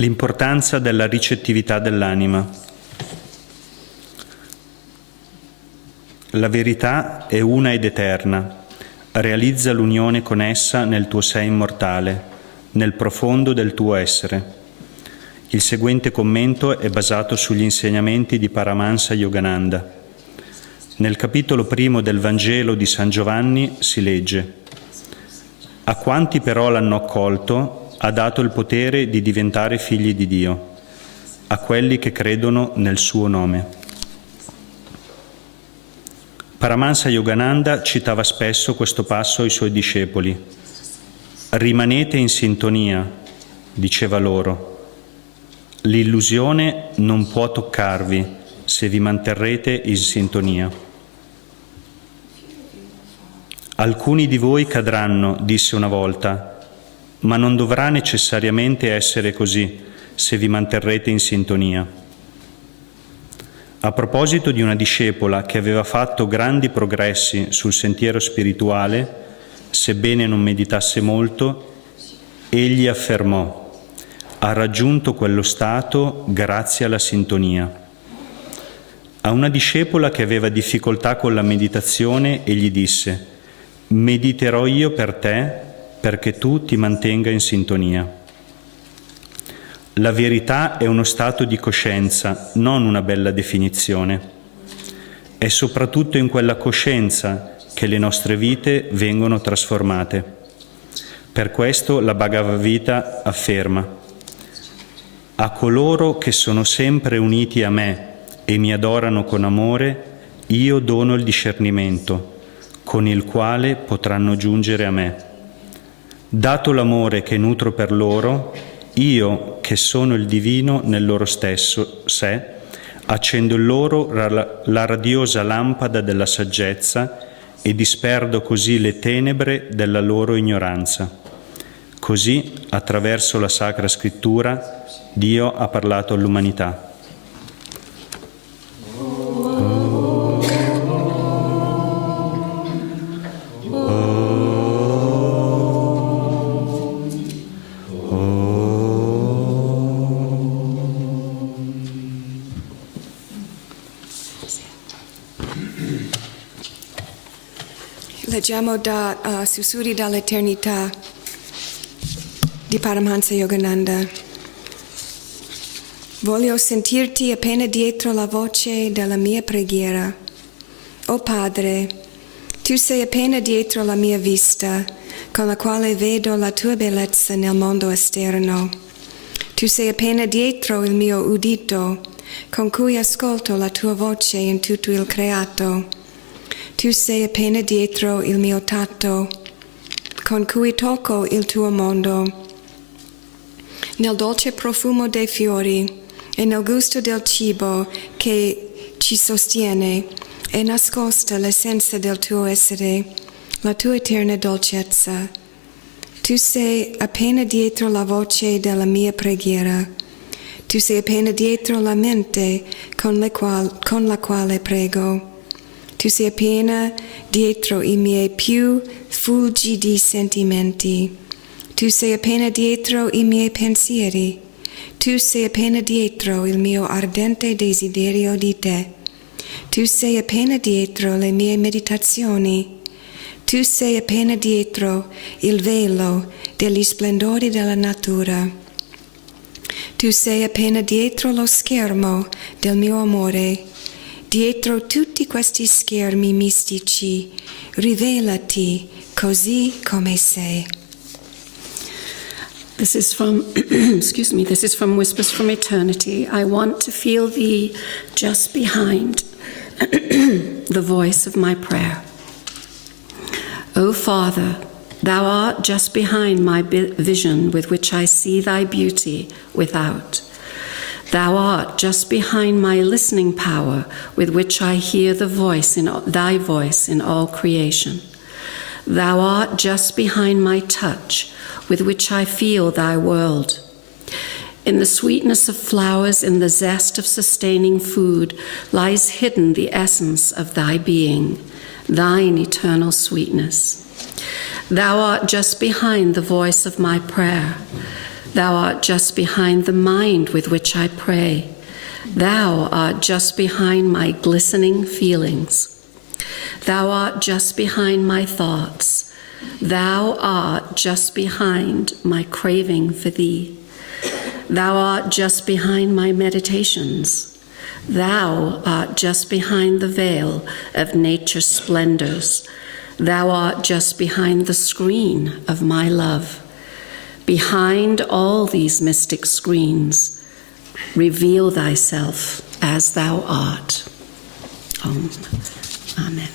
L'importanza della ricettività dell'anima. La verità è una ed eterna. Realizza l'unione con essa nel tuo sé immortale, nel profondo del tuo essere. Il seguente commento è basato sugli insegnamenti di Paramahansa Yogananda. Nel capitolo 1 del Vangelo di San Giovanni si legge: a quanti però l'hanno accolto ha dato il potere di diventare figli di Dio, a quelli che credono nel suo nome. Paramahansa Yogananda citava spesso questo passo ai suoi discepoli. Rimanete in sintonia, diceva loro. L'illusione non può toccarvi se vi manterrete in sintonia. Alcuni di voi cadranno, disse una volta, ma non dovrà necessariamente essere così se vi manterrete in sintonia. A proposito di una discepola che aveva fatto grandi progressi sul sentiero spirituale, sebbene non meditasse molto, egli affermò: ha raggiunto quello stato grazie alla sintonia. A una discepola che aveva difficoltà con la meditazione, egli disse: mediterò io per te perché tu ti mantenga in sintonia. La verità è uno stato di coscienza, non una bella definizione. È soprattutto in quella coscienza che le nostre vite vengono trasformate. Per questo la Bhagavad Gita afferma: a coloro che sono sempre uniti a me e mi adorano con amore, io dono il discernimento, con il quale potranno giungere a me. Dato l'amore che nutro per loro, io, che sono il divino nel loro stesso sé, accendo in loro la radiosa lampada della saggezza e disperdo così le tenebre della loro ignoranza. Così, attraverso la Sacra Scrittura, Dio ha parlato all'umanità. Leggiamo da Sussurri dall'Eternità di Paramahansa Yogananda. Voglio sentirti appena dietro la voce della mia preghiera. O Padre, tu sei appena dietro la mia vista, con la quale vedo la tua bellezza nel mondo esterno. Tu sei appena dietro il mio udito, con cui ascolto la tua voce in tutto il creato. Tu sei appena dietro il mio tatto, con cui tocco il tuo mondo. Nel dolce profumo dei fiori e nel gusto del cibo che ci sostiene è nascosta l'essenza del tuo essere, la tua eterna dolcezza. Tu sei appena dietro la voce della mia preghiera. Tu sei appena dietro la mente con la quale prego. Tu sei appena dietro i miei più fulgidi sentimenti. Tu sei appena dietro i miei pensieri. Tu sei appena dietro il mio ardente desiderio di te. Tu sei appena dietro le mie meditazioni. Tu sei appena dietro il velo degli splendori della natura. Tu sei appena dietro lo schermo del mio amore. Dietro tutti questi schermi mistici, rivelati così come sei. This is from, this is from Whispers from Eternity. I want to feel thee just behind the voice of my prayer. O Father, thou art just behind my vision with which I see thy beauty without. Thou art just behind my listening power with which I hear thy voice in all creation. Thou art just behind my touch with which I feel thy world. In the sweetness of flowers, in the zest of sustaining food, lies hidden the essence of thy being, thine eternal sweetness. Thou art just behind the voice of my prayer. Thou art just behind the mind with which I pray. Thou art just behind my glistening feelings. Thou art just behind my thoughts. Thou art just behind my craving for thee. Thou art just behind my meditations. Thou art just behind the veil of nature's splendors. Thou art just behind the screen of my love. Behind all these mystic screens, reveal thyself as thou art. Om. Amen.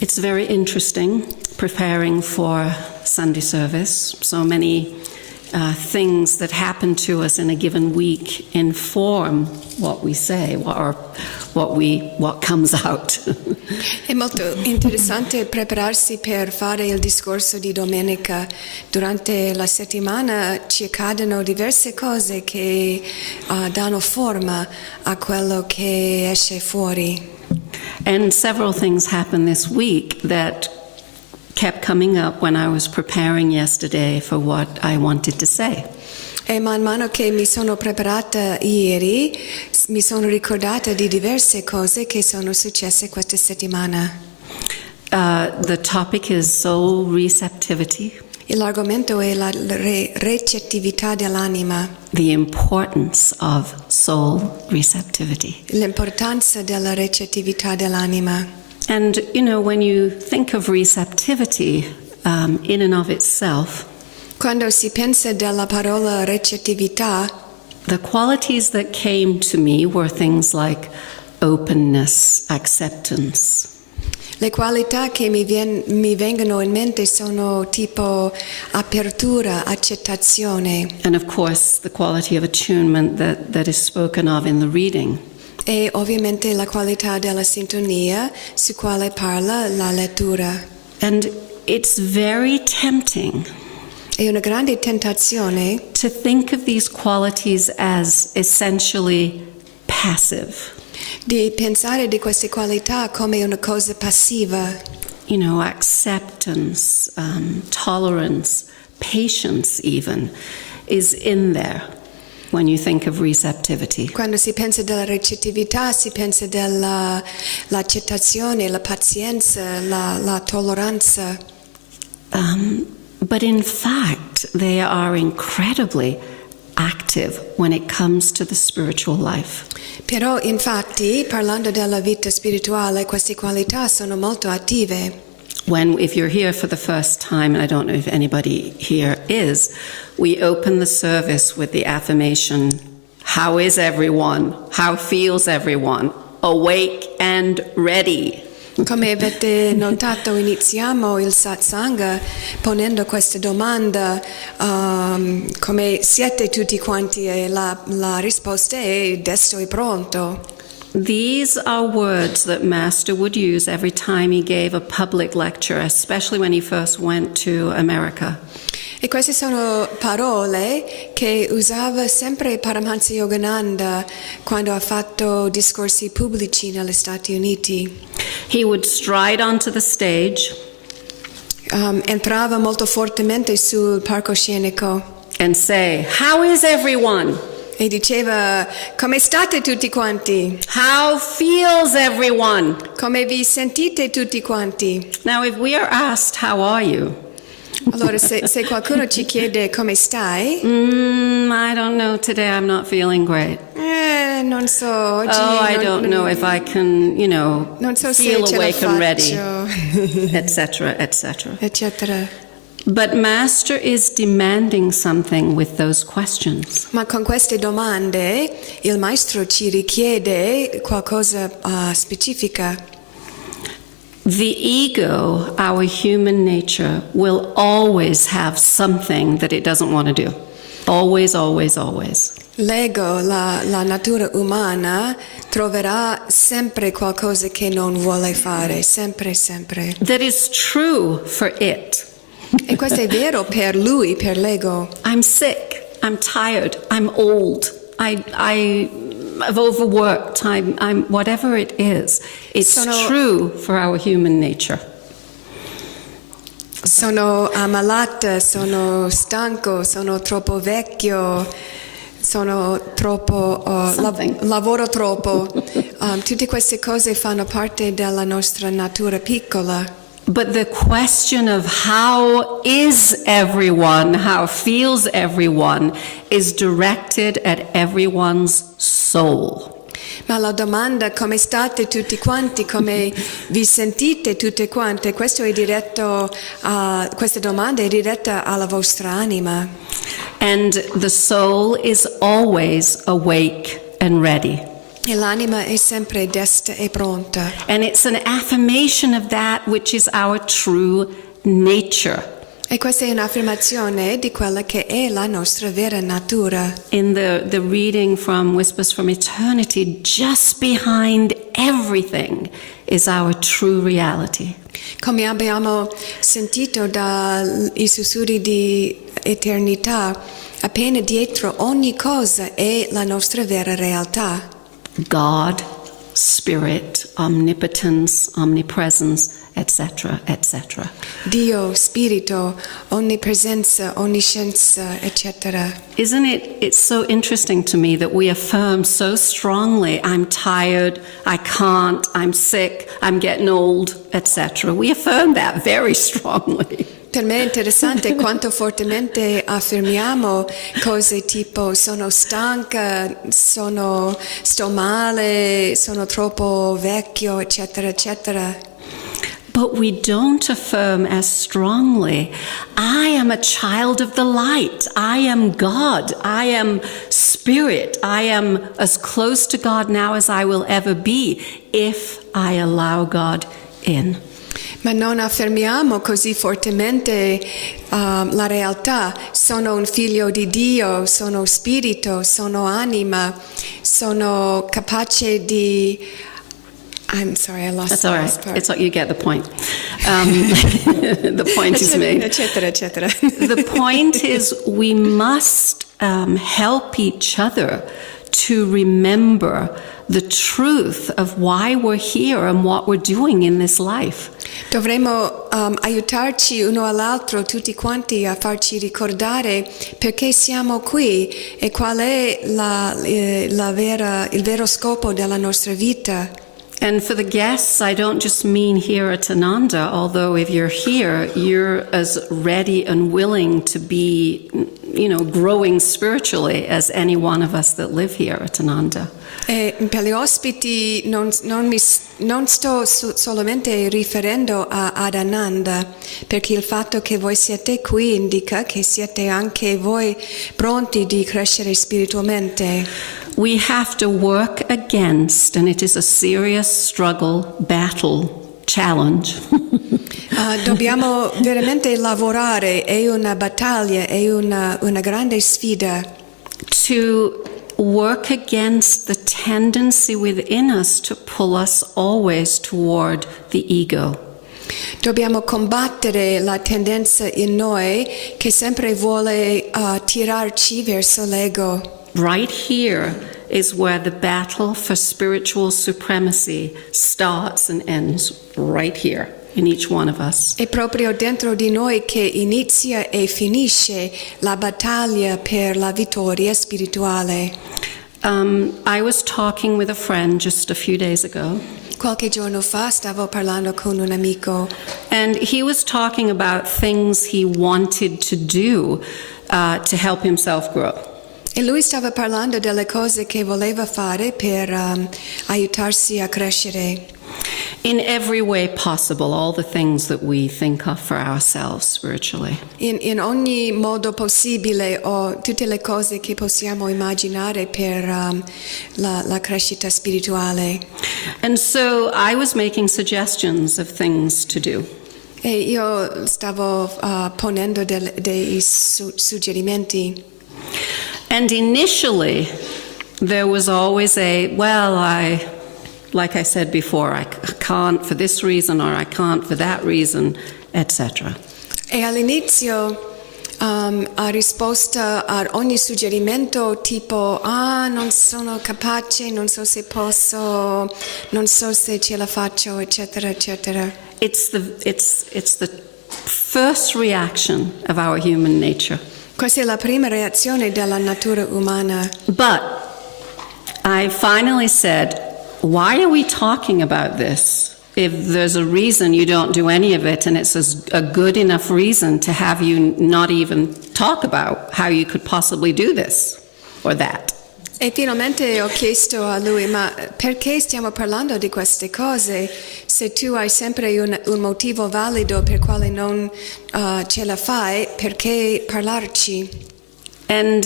It's very interesting preparing for Sunday service. So many things that happen to us in a given week inform what we say or what comes out. È molto interessante prepararsi per fare il discorso di domenica. Durante la settimana ci accadono diverse cose che danno forma a quello che esce fuori. And several things happened this week that kept coming up when I was preparing yesterday for what I wanted to say. E man mano che mi sono preparata ieri, mi sono ricordata di diverse cose che sono successe questa settimana. The topic is soul receptivity. L'argomento è la recettività dell'anima. The importance of soul receptivity. L'importanza della recettività dell'anima. And, you know, when you think of receptivity in and of itself, Quando si pensa della parola recettività, the qualities that came to me were things like openness, acceptance, le qualità che mi vengono in mente sono tipo apertura, accettazione and of course the quality of attunement that is spoken of in the reading. e ovviamente la qualità della sintonia su quale parla la lettura. And it's very tempting È una grande tentazione to think of these qualities as essentially passive. di pensare di queste qualità come una cosa passiva. You know, acceptance, tolerance, patience even is in there when you think of receptivity. Quando si pensa della recettività si pensa dell'accettazione, la pazienza, la tolleranza. But in fact, they are incredibly active when it comes to the spiritual life. Però infatti, parlando della vita spirituale, queste qualità sono molto attive. If you're here for the first time, and I don't know if anybody here is, we open the service with the affirmation, how is everyone? How feels everyone? Awake and ready. Come avete notato, iniziamo il satsanga ponendo questa domanda, come siete tutti quanti? E la risposta è desto e pronto. These are words that Master would use every time he gave a public lecture, especially when he first went to America. E queste sono parole che usava sempre Paramahansa Yogananda quando ha fatto discorsi pubblici negli Stati Uniti. He would stride onto the stage Entrava molto fortemente sul palcoscenico and say, how is everyone? e diceva: come state tutti quanti? How feels everyone? Come vi sentite tutti quanti? Now, if we are asked, how are you? Allora, se qualcuno ci chiede come stai, I don't know, today I'm not feeling great. non so, oggi I don't know if I can, non so feel se ce la awake and ready, faccio, etc., etc. eccetera. But Master is demanding something with those questions. Ma con queste domande il maestro ci richiede qualcosa specifica. The ego, our human nature, will always have something that it doesn't want to do. Always, always, always. L'ego, la natura umana, troverà sempre qualcosa che non vuole fare, sempre, sempre. That is true for it. E questo è vero per lui, per l'ego. I'm sick, I'm tired, I'm old, I I've overworked, I'm whatever it is. It's true for our human nature. Sono ammalata, sono stanco, sono troppo vecchio, sono troppo, lavoro troppo. Tutte queste cose fanno parte della nostra natura piccola. But the question of how is everyone, how feels everyone, is directed at everyone's soul. Ma la domanda come state tutti quanti, come vi sentite tutte quante, questa domanda è diretta alla vostra anima. And the soul is always awake and ready. E l'anima è sempre desta e pronta. And it's an affirmation of that which is our true nature. E questa è un'affermazione di quella che è la nostra vera natura. In the reading from Whispers from Eternity, just behind everything is our true reality. Come abbiamo sentito dai sussurri di eternità, appena dietro ogni cosa è la nostra vera realtà. God, Spirit, Omnipotence, Omnipresence, etc., etc. Dio, Spirito, onnipresenza, onniscienza, etc. Isn't it? It's so interesting to me that we affirm so strongly, I'm tired, I can't, I'm sick, I'm getting old, etc. We affirm that very strongly. Per me è interessante quanto fortemente affermiamo cose tipo sono stanca, sto male, sono troppo vecchio, eccetera, eccetera. But we don't affirm as strongly, I am a child of the light, I am God, I am Spirit, I am as close to God now as I will ever be if I allow God in. Ma non affermiamo così fortemente la realtà. Sono un figlio di Dio, sono spirito, sono anima, sono capace di... I'm sorry, I lost That's all right. this part. It's like you get the point. The point is made. Eccetera, eccetera. The point is we must help each other to remember the truth of why we're here and what we're doing in this life. Dovremmo aiutarci uno all'altro, tutti quanti, a farci ricordare perché siamo qui e qual è il vero scopo della nostra vita. And for the guests, I don't just mean here at Ananda, although if you're here, you're as ready and willing to be, growing spiritually as any one of us that live here at Ananda. E per gli ospiti non sto solamente riferendo ad Ananda, perché il fatto che voi siete qui indica che siete anche voi pronti di crescere spiritualmente. We have to work against, and it is a serious struggle, battle, challenge. Dobbiamo veramente lavorare, è una battaglia, è una grande sfida. To work against the tendency within us to pull us always toward the ego. Dobbiamo combattere la tendenza in noi che sempre vuole tirarci verso l'ego. Right here is where the battle for spiritual supremacy starts and ends, right here in each one of us. È proprio dentro di noi che inizia e finisce la battaglia per la vittoria spirituale. I was talking with a friend just a few days ago. Qualche giorno fa stavo parlando con un amico. And he was talking about things he wanted to do to help himself grow. E lui stava parlando delle cose che voleva fare per aiutarsi a crescere. In every way possible, all the things that we think of for ourselves spiritually. In ogni modo possibile, o tutte le cose che possiamo immaginare per la crescita spirituale. And so I was making suggestions of things to do. E io stavo ponendo dei suggerimenti. And initially, there was always like I said before, I can't for this reason or I can't for that reason, etc. E all'inizio ha risposto a ogni suggerimento tipo non sono capace, non so se posso, non so se ce la faccio, eccetera, eccetera. It's the first reaction of our human nature. Questa è la prima reazione della natura umana. But I finally said, why are we talking about this? If there's a reason you don't do any of it, and it's a good enough reason to have you not even talk about how you could possibly do this or that. E finalmente ho chiesto a lui, ma perché stiamo parlando di queste cose se tu hai sempre un motivo valido per quale non ce la fai, perché parlarci? And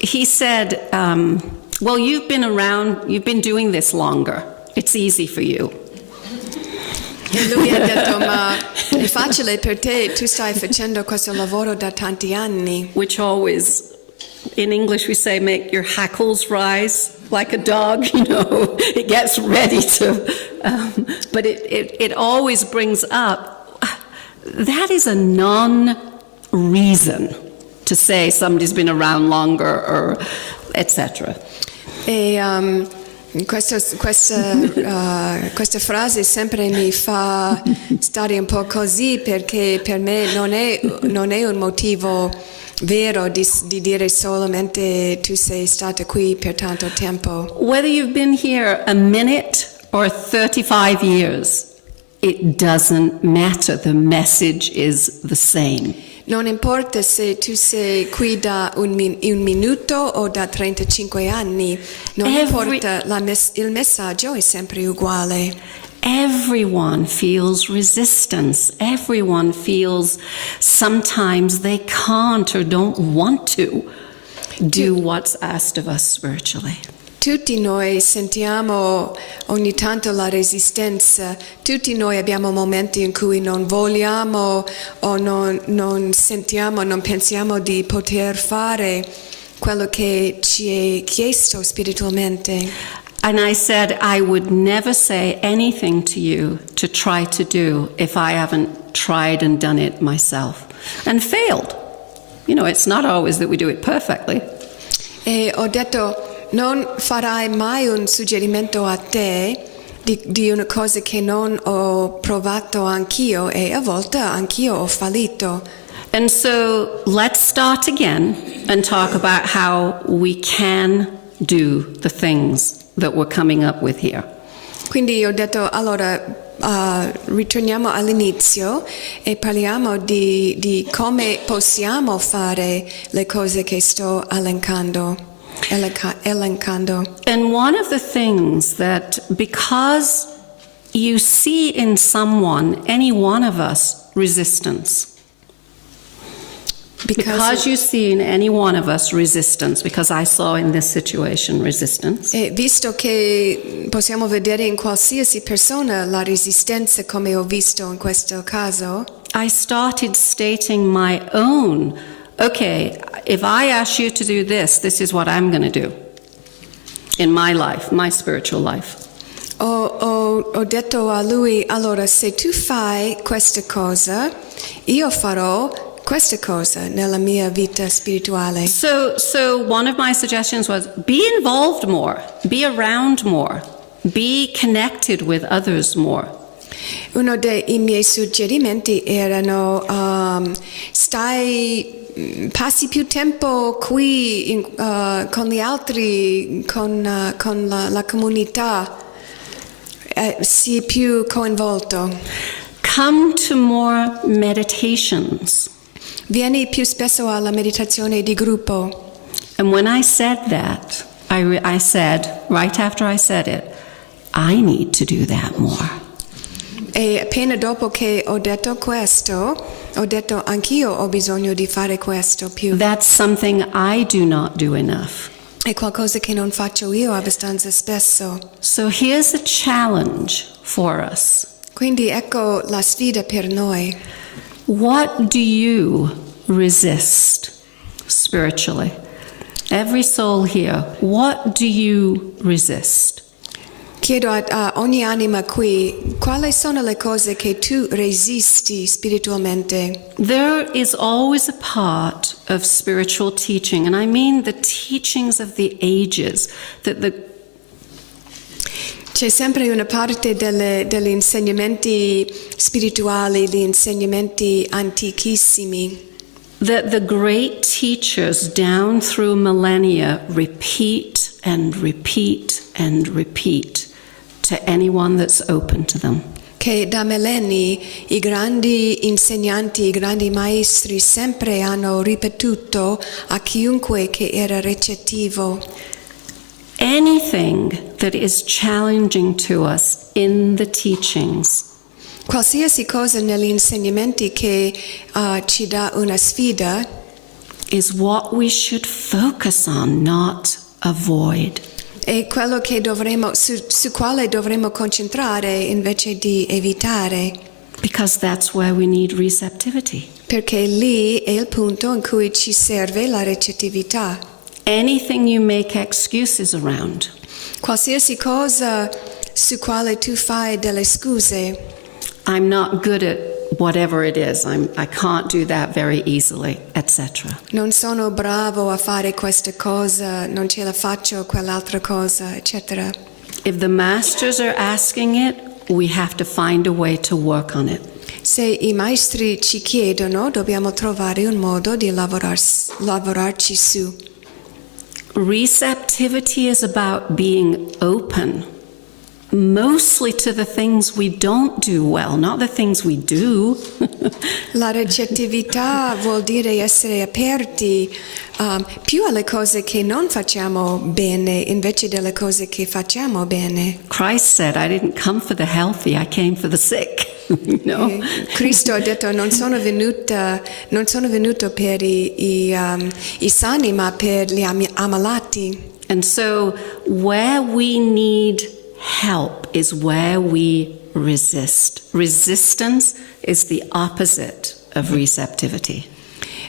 he said, well, you've been doing this longer. It's easy for you. E lui ha detto, ma è facile per te, tu stai facendo questo lavoro da tanti anni. Which always, in English we say, make your hackles rise like a dog, you know, it gets ready to, but it always brings up, that is a non-reason to say somebody's been around longer or etc. E questa frase sempre mi fa stare un po' così, perché per me non è un motivo vero di dire solamente tu sei stata qui per tanto tempo. Whether you've been here a minute or 35 years, it doesn't matter. The message is the same. Non importa se tu sei qui da un minuto o da 35 anni, non importa, il messaggio è sempre uguale. Everyone feels resistance. Everyone feels sometimes they can't or don't want to do what's asked of us spiritually. Tutti noi sentiamo ogni tanto la resistenza, tutti noi abbiamo momenti in cui non vogliamo o non sentiamo, non pensiamo di poter fare quello che ci è chiesto spiritualmente. And I said I would never say anything to you to try to do if I haven't tried and done it myself and failed. You know, it's not always that we do it perfectly. E ho detto, non farai mai un suggerimento a te di una cosa che non ho provato anch'io, e a volte anch'io ho fallito. And so let's start again and talk about how we can do the things that we're coming up with here. Quindi ho detto, allora ritorniamo all'inizio e parliamo di come possiamo fare le cose che sto elencando. And one of the things that, because you see in someone, any one of us, resistance. Because you see in any one of us resistance, because I saw in this situation resistance. E visto che possiamo vedere in qualsiasi persona la resistenza, come ho visto in questo caso, I started stating my own, okay, if I ask you to do this, this is what I'm going to do in my life, my spiritual life. Ho detto a lui, allora se tu fai questa cosa, io farò questa cosa nella mia vita spirituale. So one of my suggestions was be involved more, be around more, be connected with others more. Uno dei miei suggerimenti erano passi più tempo qui con gli altri, con la comunità, sii più coinvolto. Come to more meditations. Vieni più spesso alla meditazione di gruppo. And when I said that, I said, right after I said it, I need to do that more. E appena dopo che ho detto questo, ho detto anch'io ho bisogno di fare questo più. That's something I do not do enough. È qualcosa che non faccio io abbastanza spesso. So here's a challenge for us. Quindi ecco la sfida per noi. What do you resist spiritually? Every soul here, what do you resist? Chiedo a ogni anima qui, quali sono le cose che tu resisti spiritualmente? There is always a part of spiritual teaching, and I mean the teachings of the ages, that C'è sempre una parte degli insegnamenti spirituali, gli insegnamenti antichissimi, that the great teachers down through millennia repeat and repeat and repeat to anyone that's open to them. che da millenni i grandi insegnanti, i grandi maestri sempre hanno ripetuto a chiunque che era recettivo. Anything that is challenging to us in the teachings Qualsiasi cosa negli insegnamenti che ci dà una sfida is what we should focus on, not avoid. è quello che su quale dovremmo concentrare invece di evitare, Because that's where we need receptivity. perché lì è il punto in cui ci serve la recettività. Anything you make excuses around, Qualsiasi cosa su quale tu fai delle scuse, I'm not good at whatever it is, I can't do that very easily, etc. non sono bravo a fare questa cosa, non ce la faccio quell'altra cosa, eccetera. If the masters are asking it, we have to find a way to work on it. Se i maestri ci chiedono, dobbiamo trovare un modo di lavorarci su. Receptivity is about being open, mostly to the things we don't do well, not the things we do. La recettività vuol dire essere aperti più alle cose che non facciamo bene invece delle cose che facciamo bene. Christ said, I didn't come for the healthy, I came for the sick. You know? Cristo ha detto non sono venuto per i sani ma per gli ammalati. And so where we need help is where we resist. Resistance is the opposite of receptivity.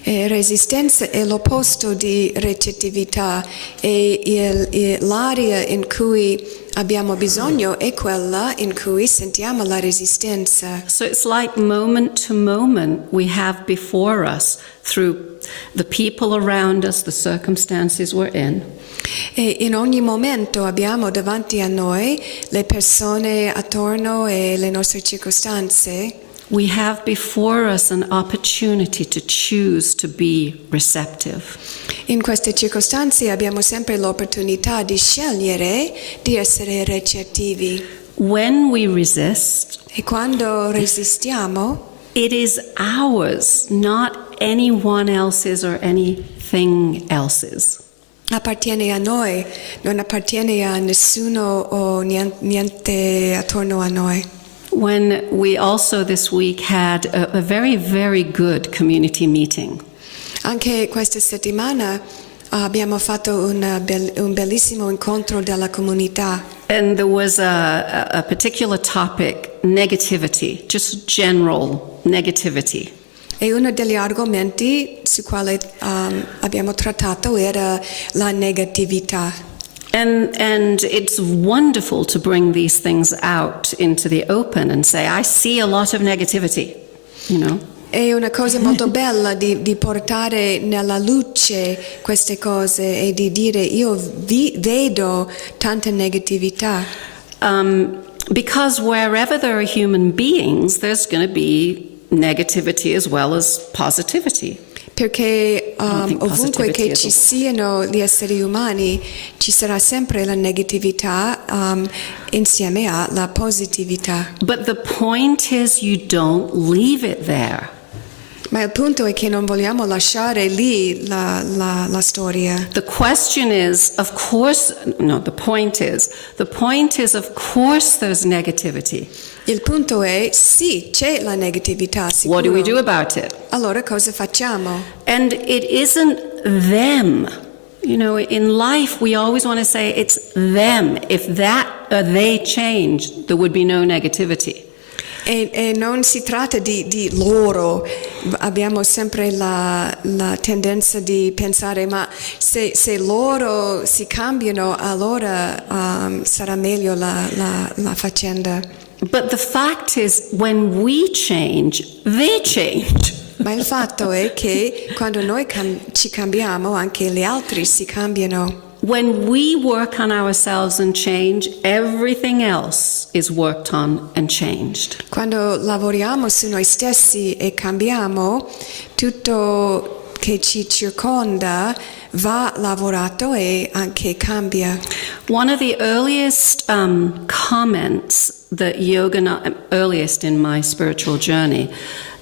Resistenza è l'opposto di recettività e l'area in cui abbiamo bisogno è quella in cui sentiamo la resistenza. So it's like moment to moment we have before us through the people around us, the circumstances we're in. E in ogni momento abbiamo davanti a noi le persone attorno e le nostre circostanze. We have before us an opportunity to choose to be receptive. In queste circostanze abbiamo sempre l'opportunità di scegliere di essere recettivi. When we resist, E quando resistiamo, it is ours, not anyone else's or anything else's. appartiene a noi, non appartiene a nessuno o niente attorno a noi. When we also this week had a very, very good community meeting. Anche questa settimana abbiamo fatto un bellissimo incontro della comunità. And there was a particular topic, negativity, just general negativity. E uno degli argomenti su quale abbiamo trattato era la negatività. And it's wonderful to bring these things out into the open and say, I see a lot of negativity, you know. È una cosa molto bella di portare nella luce queste cose e di dire io vedo tanta negatività. Because wherever there are human beings, there's going to be negativity as well as positivity. Perché ovunque che ci siano gli esseri umani ci sarà sempre la negatività insieme alla positività. But the point is you don't leave it there. Ma il punto è che non vogliamo lasciare lì la storia. The question is, of course, no, the point is of course there's negativity. Il punto è, sì, c'è la negatività, sicuro. What do we do about it? Allora cosa facciamo? And it isn't them. You know, in life we always want to say it's them. If that or they changed, there would be no negativity. E non si tratta di loro, abbiamo sempre la tendenza di pensare ma se loro si cambiano allora sarà meglio la faccenda. But the fact is, when we change, they change. Ma il fatto è che quando noi ci cambiamo, anche gli altri si cambiano. When we work on ourselves and change, everything else is worked on and changed. Quando lavoriamo su noi stessi e cambiamo, tutto che ci circonda va lavorato e anche cambia. One of the earliest comments that earliest in my spiritual journey,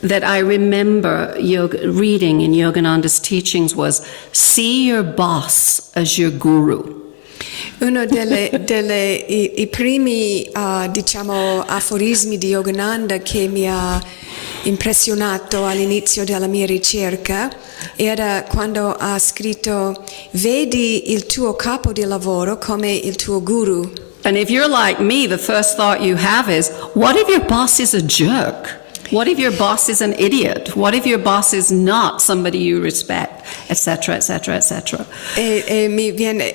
that I remember reading in Yogananda's teachings was, see your boss as your guru. Uno i primi, aforismi di Yogananda che mi ha impressionato all'inizio della mia ricerca era quando ha scritto: vedi il tuo capo di lavoro come il tuo guru. And if you're like me, the first thought you have is, what if your boss is a jerk? What if your boss is an idiot? What if your boss is not somebody you respect? Etc., etc., etc. E mi viene,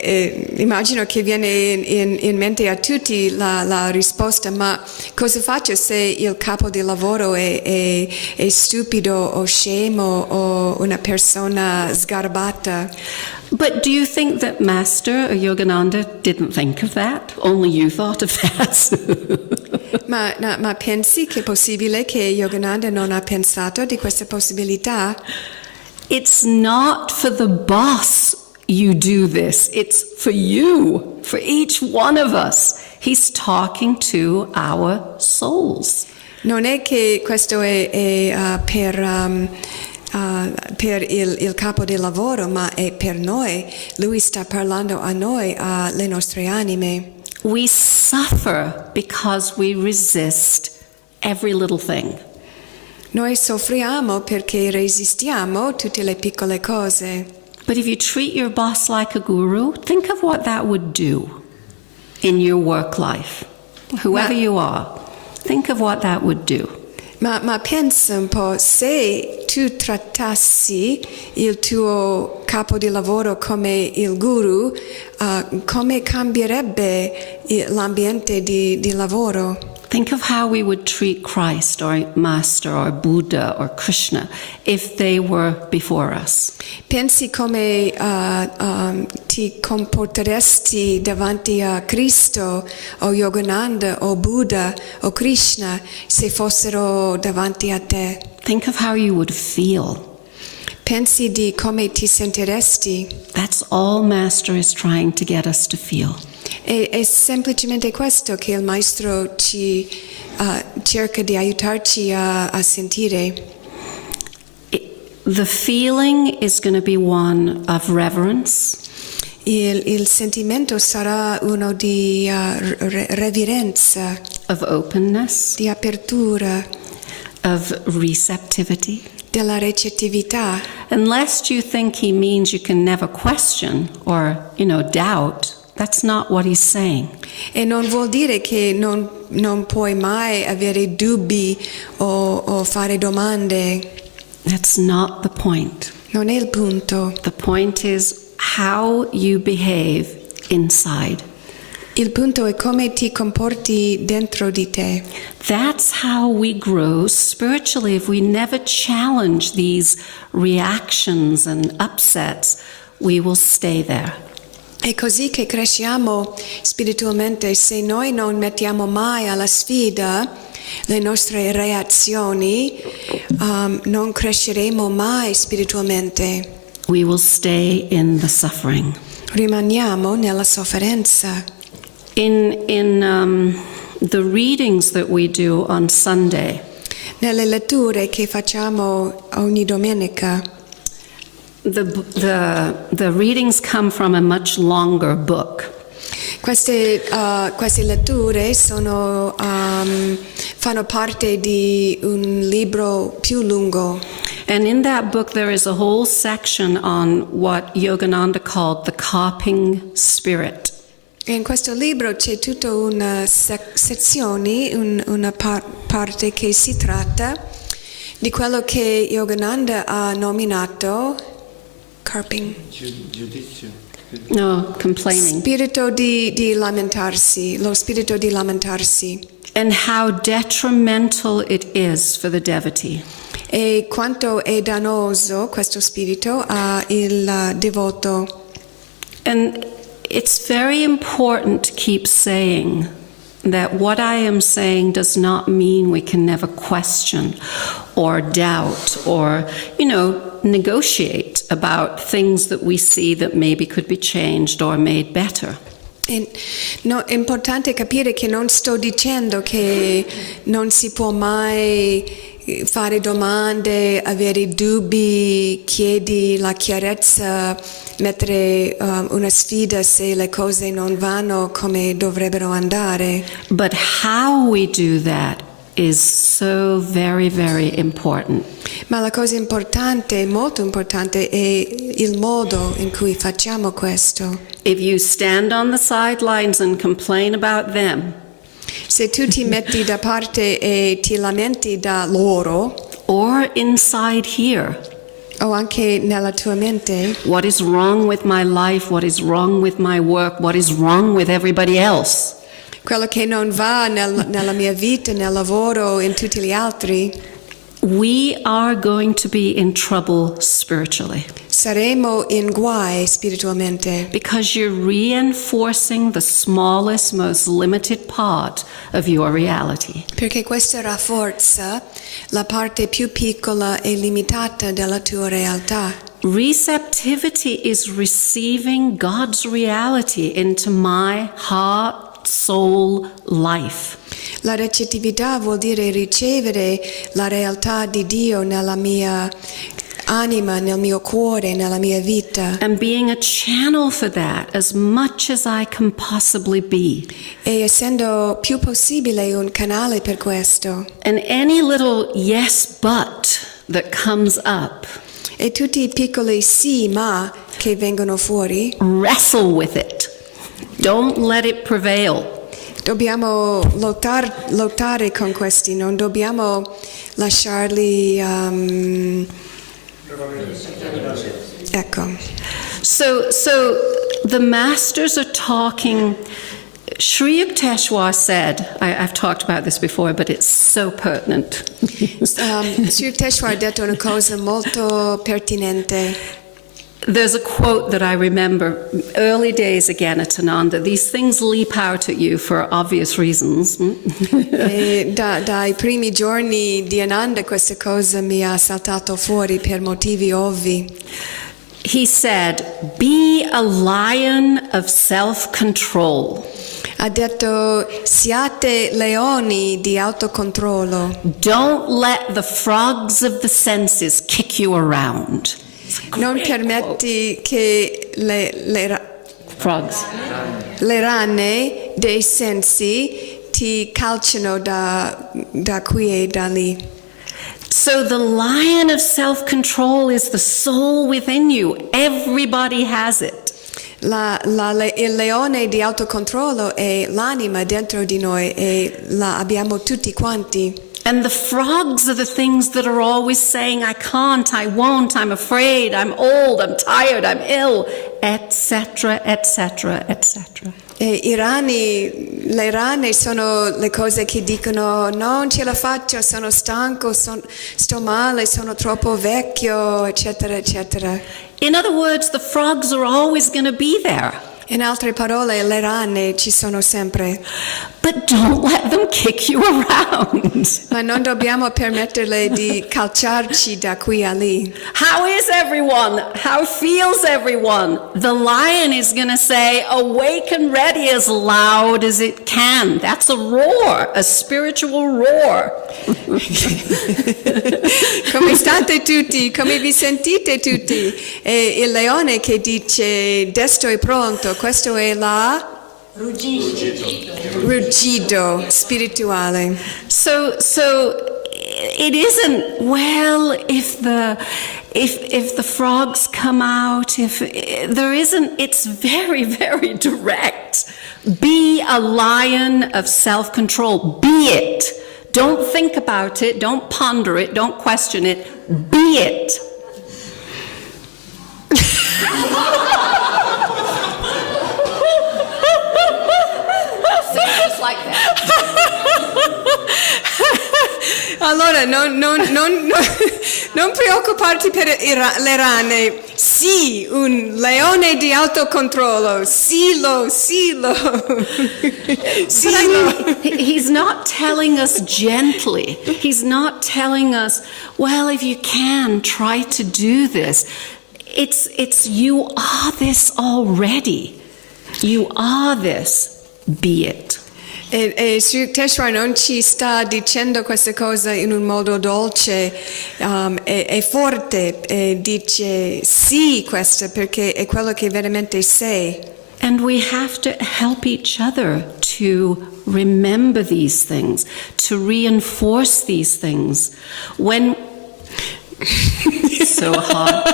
immagino che viene in mente a tutti la risposta, ma cosa faccio se il capo di lavoro è stupido o scemo o una persona sgarbata? But do you think that Master Yogananda didn't think of that? Only you thought of that? Ma pensi che è possibile che Yogananda non ha pensato di questa possibilità? It's not for the boss you do this. It's for you, for each one of us. He's talking to our souls. Non è che questo è per il capo del lavoro, ma è per noi. Lui sta parlando a noi, alle nostre anime. We suffer because we resist every little thing. Noi soffriamo perché resistiamo tutte le piccole cose. But if you treat your boss like a guru, think of what that would do in your work life. Whoever you are, think of what that would do. Ma pensa un po', se tu trattassi il tuo capo di lavoro come il guru, come cambierebbe l'ambiente di lavoro? Think of how we would treat Christ or Master or Buddha or Krishna if they were before us. Pensi come ti comporteresti davanti a Cristo o Yogananda o Buddha o Krishna se fossero davanti a te? Think of how you would feel. Pensi di come ti sentiresti? That's all Master is trying to get us to feel. È semplicemente questo che il Maestro cerca di aiutarci a sentire. The feeling is going to be one of reverence. Il sentimento sarà uno di reverenza, of openness, di apertura, of receptivity. della recettività. Unless you think he means you can never question or, doubt, that's not what he's saying. E non vuol dire che non puoi mai avere dubbi o fare domande. That's not the point. Non è il punto. The point is how you behave inside. Il punto è come ti comporti dentro di te. That's how we grow spiritually. If we never challenge these reactions and upsets, we will stay there. È così che cresciamo spiritualmente. Se noi non mettiamo mai alla sfida le nostre reazioni, non cresceremo mai spiritualmente. We will stay in the suffering. Rimaniamo nella sofferenza. In the readings that we do on Sunday, Nelle letture che facciamo ogni domenica, the readings come from a much longer book. queste letture fanno parte di un libro più lungo. And in that book there is a whole section on what Yogananda called the coping spirit. In questo libro c'è tutta una sezione, una parte che si tratta di quello che Yogananda ha nominato carping. Giudizio. No, complaining. Spirito di lamentarsi, lo spirito di lamentarsi. And how detrimental it is for the devotee. E quanto è dannoso questo spirito al devoto. And it's very important to keep saying that what I am saying does not mean we can never question or doubt or, negotiate about things that we see that maybe could be changed or made better. No, è importante capire che non sto dicendo che non si può mai fare domande, avere dubbi, chiedi la chiarezza, mettere una sfida se le cose non vanno come dovrebbero andare. But how we do that is so very, very important. Ma la cosa importante, molto importante, è il modo in cui facciamo questo. If you stand on the sidelines and complain about them, se tu ti metti da parte e ti lamenti da loro, or inside here, o anche nella tua mente, what is wrong with my life, what is wrong with my work, what is wrong with everybody else, quello che non va nella mia vita, nel lavoro, in tutti gli altri, we are going to be in trouble spiritually. Saremo in guai spiritualmente. Because you're reinforcing the smallest, most limited part of your reality. Perché questo rafforza la parte più piccola e limitata della tua realtà. Receptivity is receiving God's reality into my heart, soul, life. La recettività vuol dire ricevere la realtà di Dio nella mia anima, nel mio cuore, nella mia vita. And being a channel for that as much as I can possibly be. E essendo più possibile un canale per questo. And any little yes but that comes up. E tutti i piccoli sì ma che vengono fuori. Wrestle with it. Don't let it prevail. Dobbiamo lottare con questi, non dobbiamo lasciarli. Ecco. So the masters are talking. Sri Yukteswar said, I've talked about this before, but it's so pertinent. Sri Yukteswar ha detto una cosa molto pertinente. There's a quote that I remember early days again at Ananda. These things leap out at you for obvious reasons. Dai primi giorni di Ananda questa cosa mi ha saltato fuori per motivi ovvi. He said, be a lion of self-control. Ha detto, siate leoni di autocontrollo. Don't let the frogs of the senses kick you around. Non permetti che le rane dei sensi ti calciano da qui e da lì. So the lion of self-control is the soul within you. Everybody has it. Il leone di autocontrollo è l'anima dentro di noi e la abbiamo tutti quanti. And the frogs are the things that are always saying, I can't, I won't, I'm afraid, I'm old, I'm tired, I'm ill, etc., etc., etc. Le rane sono le cose che dicono non ce la faccio, sono stanco, sto male, sono troppo vecchio, eccetera, eccetera. In other words, the frogs are always going to be there. In altre parole, le rane ci sono sempre. But don't let them kick you around. Ma non dobbiamo permetterle di calciarci da qui a lì. How is everyone? How feels everyone? The lion is going to say, awake and ready as loud as it can. That's a roar, a spiritual roar. Come state tutti? Come vi sentite tutti? E il leone che dice, desto è pronto, questo è la... Rugido spirituale. So it isn't, well, if the frogs come out, if there isn't, it's very, very direct. Be a lion of self-control. Be it. Don't think about it. Don't ponder it. Don't question it. Be it. Just like that. Allora, non preoccuparti per le rane. Sii un leone di autocontrollo. Silo. But I mean, he's not telling us gently. He's not telling us, well, if you can, try to do this. It's you are this already. You are this. Be it. E Teshwar non ci sta dicendo queste cose in un modo dolce e forte, dice sì questo perché è quello che veramente sei. And we have to help each other to remember these things, to reinforce these things. When so hard.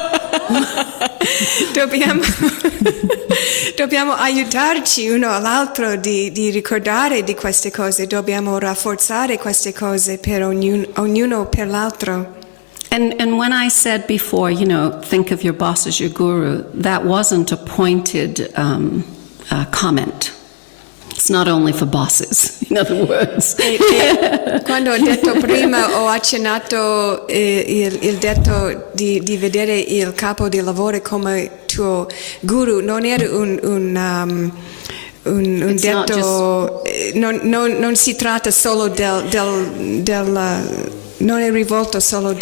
Dobbiamo aiutarci uno all'altro di ricordare di queste cose, dobbiamo rafforzare queste cose per ognuno per l'altro. And when I said before, think of your boss as your guru, that wasn't a pointed comment. It's not only for bosses, in other words. Quando ho detto prima, ho accennato il detto di vedere il capo di lavoro come tuo guru, non era un detto, non si tratta solo non è rivolto solo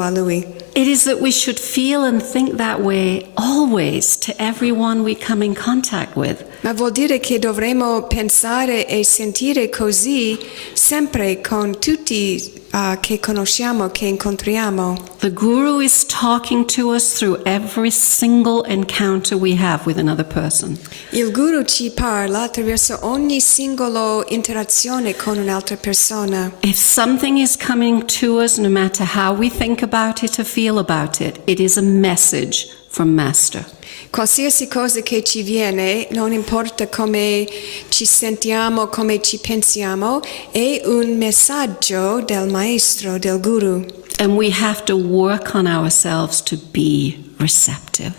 a lui. It is that we should feel and think that way always to everyone we come in contact with. Ma vuol dire che dovremo pensare e sentire così sempre con tutti che conosciamo, che incontriamo. The Guru is talking to us through every single encounter we have with another person. Il Guru ci parla attraverso ogni singolo interazione con un'altra persona. If something is coming to us, no matter how we think about it or feel about it, it is a message from Master. Qualsiasi cosa che ci viene, non importa come ci sentiamo, come ci pensiamo, è un messaggio del Maestro, del Guru. And we have to work on ourselves to be receptive.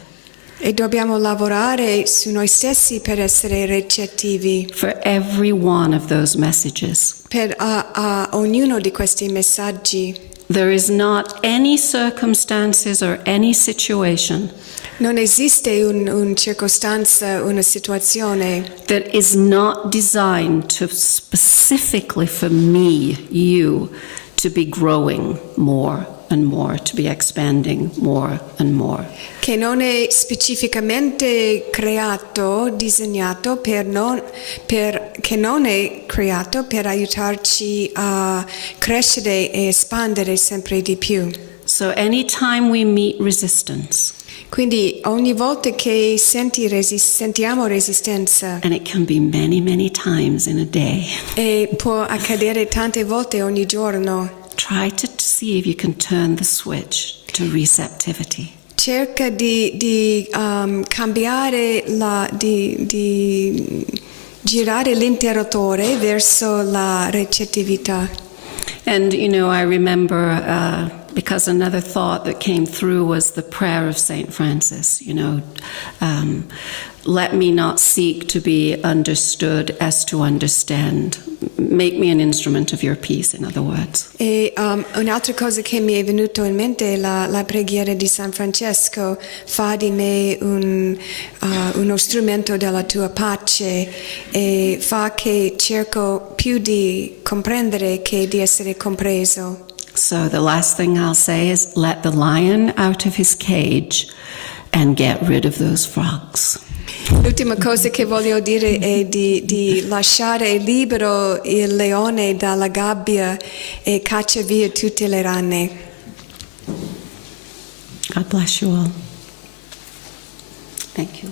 E dobbiamo lavorare su noi stessi per essere recettivi. For every one of those messages. Per ognuno di questi messaggi. There is not any circumstances or any situation Non esiste una circostanza, una situazione that is not designed to specifically for me, you, to be growing more and more, to be expanding more and more. che non è specificamente creato, disegnato che non è creato per aiutarci a crescere e espandere sempre di più. So anytime we meet resistance, Quindi ogni volta che sentiamo resistenza, and it can be many, many times in a day, e può accadere tante volte ogni giorno, try to see if you can turn the switch to receptivity. cerca di cambiare di girare l'interruttore verso la recettività. And I remember because another thought that came through was the prayer of St. Francis, let me not seek to be understood as to understand. Make me an instrument of your peace, in other words. E un'altra cosa che mi è venuto in mente è la preghiera di San Francesco: fa di me uno strumento della tua pace, e fa che cerco più di comprendere che di essere compreso. So the last thing I'll say is let the lion out of his cage and get rid of those frogs. L'ultima cosa che voglio dire è di lasciare libero il leone dalla gabbia e caccia via tutte le rane. God bless you all. Thank you.